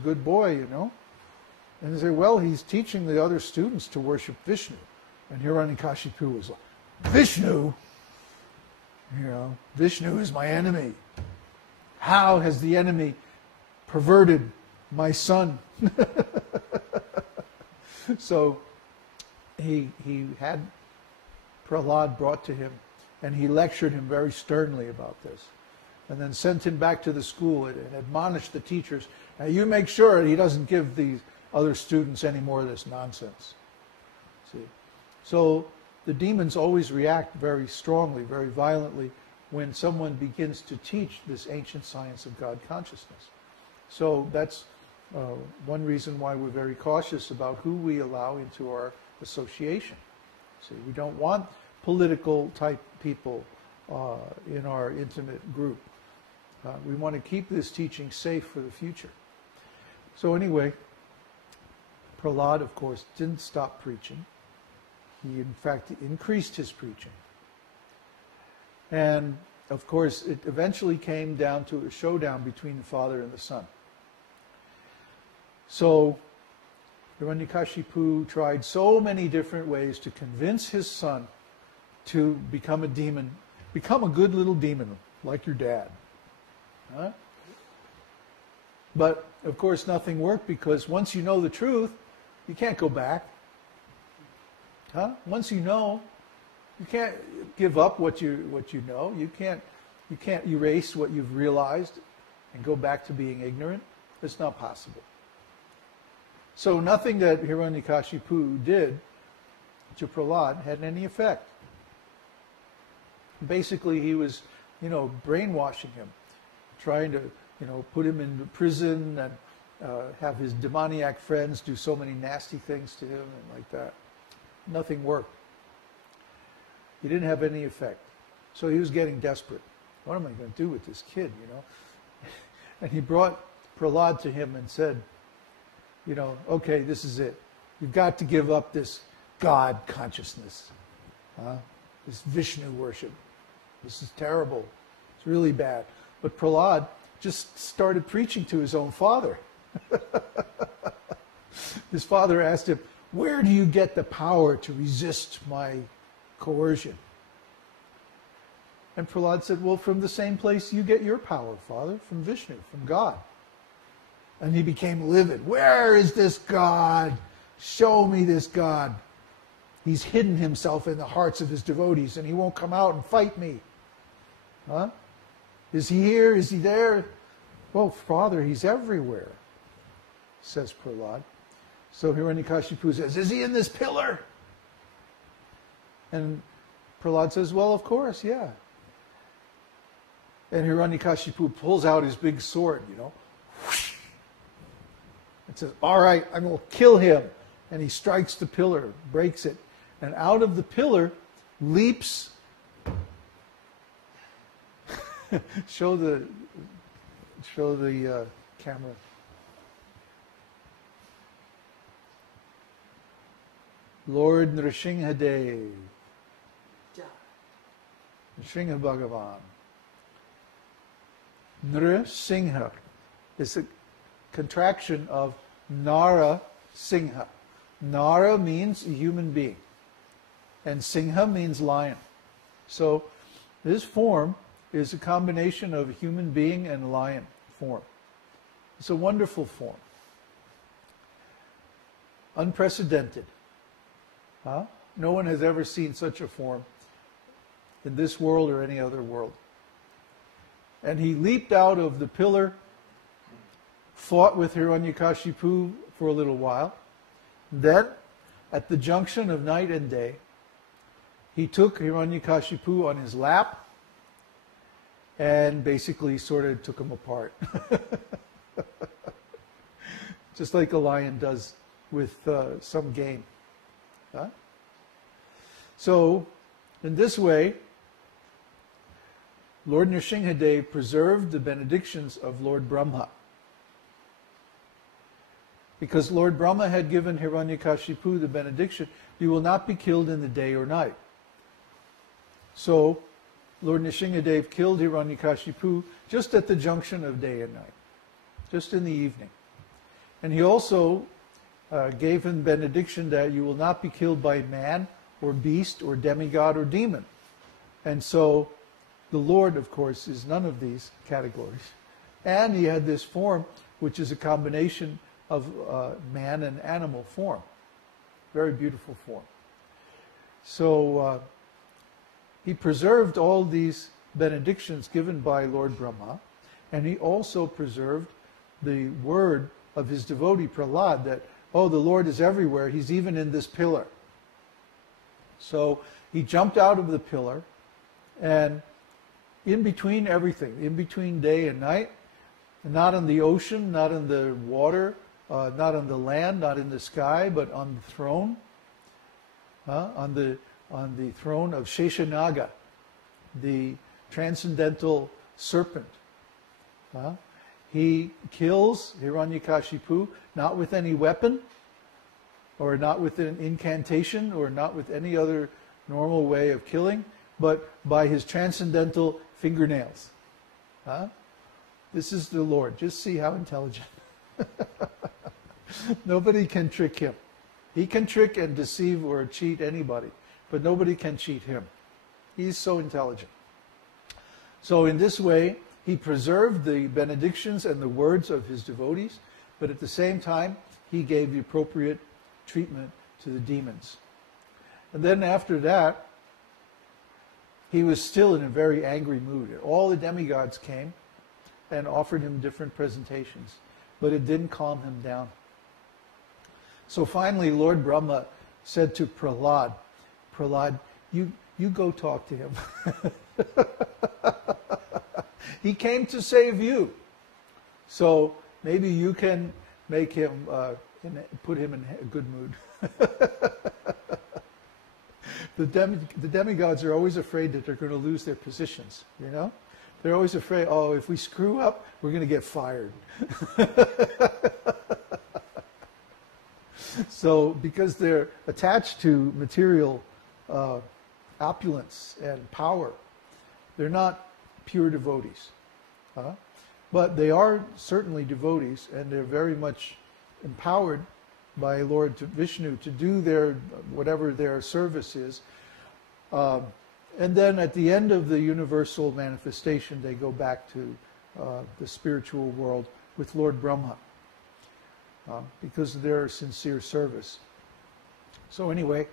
a good boy, you know. And they say, well, he's teaching the other students to worship Vishnu. And Hiranyakashipu was like, Vishnu? You know, Vishnu is my enemy. How has the enemy perverted my son? So he had Prahlad brought to him, and he lectured him very sternly about this, and then sent him back to the school and admonished the teachers, now you make sure that he doesn't give these other students any more of this nonsense. See? So the demons always react very strongly, very violently, when someone begins to teach this ancient science of God consciousness. So that's one reason why we're very cautious about who we allow into our association. See, we don't want political type people in our intimate group. We want to keep this teaching safe for the future. So anyway, Prahlad, of course, didn't stop preaching. He, in fact, increased his preaching. And, of course, it eventually came down to a showdown between the father and the son. So Hiranyakashipu tried so many different ways to convince his son to become a demon, become a good little demon, like your dad. Huh? But, of course, nothing worked, because once you know the truth, you can't go back. Huh? Once you know, you can't give up what you know. You can't erase what you've realized and go back to being ignorant. It's not possible. So nothing that Hiranyakashipu did to Prahlad had any effect. Basically, he was, brainwashing him, trying to, put him into prison and have his demoniac friends do so many nasty things to him and like that. Nothing worked. He didn't have any effect. So he was getting desperate. What am I going to do with this kid, And he brought Prahlad to him and said, okay, this is it. You've got to give up this God consciousness, this Vishnu worship. This is terrible. It's really bad. But Prahlad just started preaching to his own father. His father asked him, where do you get the power to resist my coercion? And Prahlad said, well, from the same place you get your power, Father, from Vishnu, from God. And he became livid. Where is this God? Show me this God. He's hidden himself in the hearts of his devotees, and he won't come out and fight me. Huh? Is he here? Is he there? Well, Father, he's everywhere, says Prahlad. So Hiranyakashipu says, is he in this pillar? And Prahlad says, well, of course, yeah. And Hiranyakashipu pulls out his big sword, and says, all right, I'm going to kill him. And he strikes the pillar, breaks it. And out of the pillar leaps... show the camera. Lord Nṛsiṁhadeva. Śrīmad-Bhāgavatam. Nṛsimha is a contraction of Nara-Simha. Nara means a human being, and Singha means lion. So this form is a combination of a human being and lion form. It's a wonderful form. Unprecedented. Huh? No one has ever seen such a form in this world or any other world. And he leaped out of the pillar, fought with Hiranyakashipu for a little while. Then, at the junction of night and day, he took Hiranyakashipu on his lap and basically sort of took him apart. Just like a lion does with some game. Huh? So, in this way, Lord Nṛsiṁhadeva preserved the benedictions of Lord Brahma. Because Lord Brahma had given Hiranyakashipu the benediction, you will not be killed in the day or night. So, Lord Nṛsiṁhadeva killed Hiranyakashipu just at the junction of day and night, just in the evening. And he also gave him benediction that you will not be killed by man or beast or demigod or demon. And so the Lord, of course, is none of these categories. And he had this form, which is a combination of man and animal form. Very beautiful form. So he preserved all these benedictions given by Lord Brahma, and he also preserved the word of his devotee Prahlad that, oh, the Lord is everywhere, he's even in this pillar. So he jumped out of the pillar, and in between everything, in between day and night, not in the ocean, not in the water, not on the land, not in the sky, but on the throne, on the throne of Sheshanaga, the transcendental serpent. He kills Hiranyakashipu not with any weapon, or not with an incantation, or not with any other normal way of killing, but by his transcendental fingernails. This is the Lord. Just see how intelligent. Nobody can trick him. He can trick and deceive or cheat anybody, but nobody can cheat him. He's so intelligent. So in this way, he preserved the benedictions and the words of his devotees, but at the same time, he gave the appropriate treatment to the demons. And then after that, he was still in a very angry mood. All the demigods came and offered him different presentations, but it didn't calm him down. So finally, Lord Brahma said to Prahlad, Prahlad, you go talk to him. He came to save you. So maybe you can make him, put him in a good mood. The demigods are always afraid that they're going to lose their positions, you know? They're always afraid, oh, if we screw up, we're going to get fired. So, because they're attached to material opulence and power, they're not pure devotees. But they are certainly devotees, and they're very much empowered by Lord Vishnu to do their, whatever their service is. And then at the end of the universal manifestation, they go back to the spiritual world with Lord Brahma because of their sincere service. So anyway,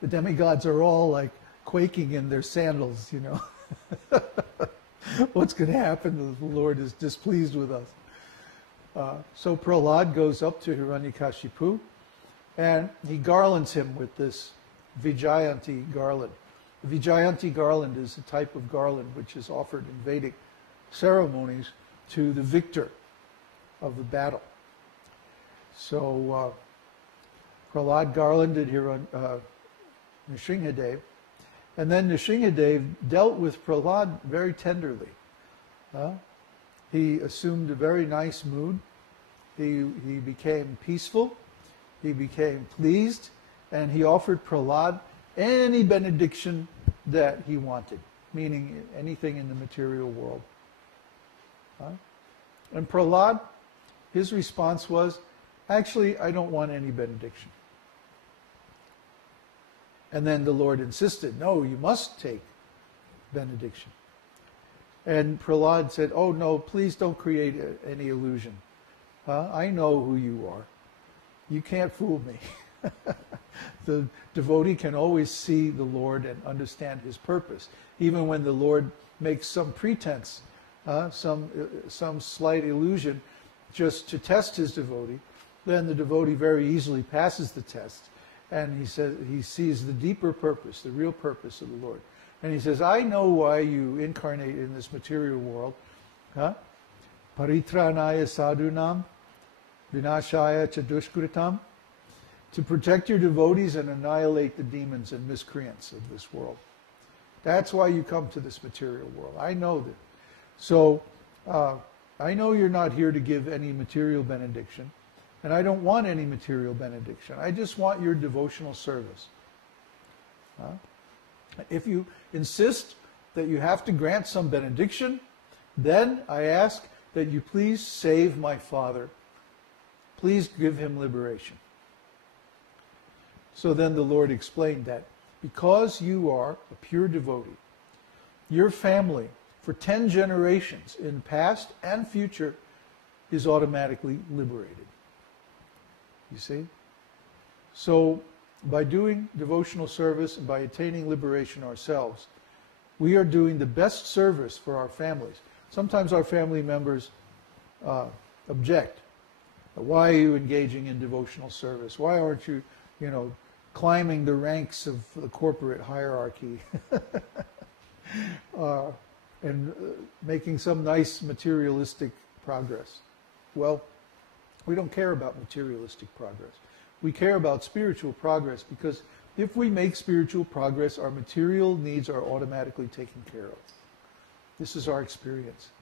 the demigods are all like quaking in their sandals, you know. What's going to happen? The Lord is displeased with us. So Prahlad goes up to Hiranyakashipu, and he garlands him with this Vijayanti garland. The Vijayanti garland is a type of garland which is offered in Vedic ceremonies to the victor of the battle. So Prahlad garlanded Nṛsimhadeva, and then Nṛsimhadeva dealt with Prahlad very tenderly. He assumed a very nice mood. He became peaceful. He became pleased, and he offered Prahlad any benediction that he wanted, meaning anything in the material world. And Prahlad, his response was, actually, I don't want any benediction. And then the Lord insisted, no, you must take benediction. And Prahlad said, oh no, please don't create any illusion. I know who you are. You can't fool me. The devotee can always see the Lord and understand his purpose. Even when the Lord makes some pretense, some slight illusion, just to test his devotee, then the devotee very easily passes the test. And he says he sees the deeper purpose, the real purpose of the Lord. And he says, I know why you incarnate in this material world. Paritranaya sadhunam, vinashaya chadushkritam, to protect your devotees and annihilate the demons and miscreants of this world. That's why you come to this material world. I know that. So, I know you're not here to give any material benediction, and I don't want any material benediction. I just want your devotional service. If you insist that you have to grant some benediction, then I ask that you please save my father Please give him liberation. So then the Lord explained that because you are a pure devotee, your family for 10 generations in past and future is automatically liberated. You see? So by doing devotional service and by attaining liberation ourselves, we are doing the best service for our families. Sometimes our family members object. Why are you engaging in devotional service? Why aren't you, climbing the ranks of the corporate hierarchy and making some nice materialistic progress? Well, we don't care about materialistic progress. We care about spiritual progress, because if we make spiritual progress, our material needs are automatically taken care of. This is our experience.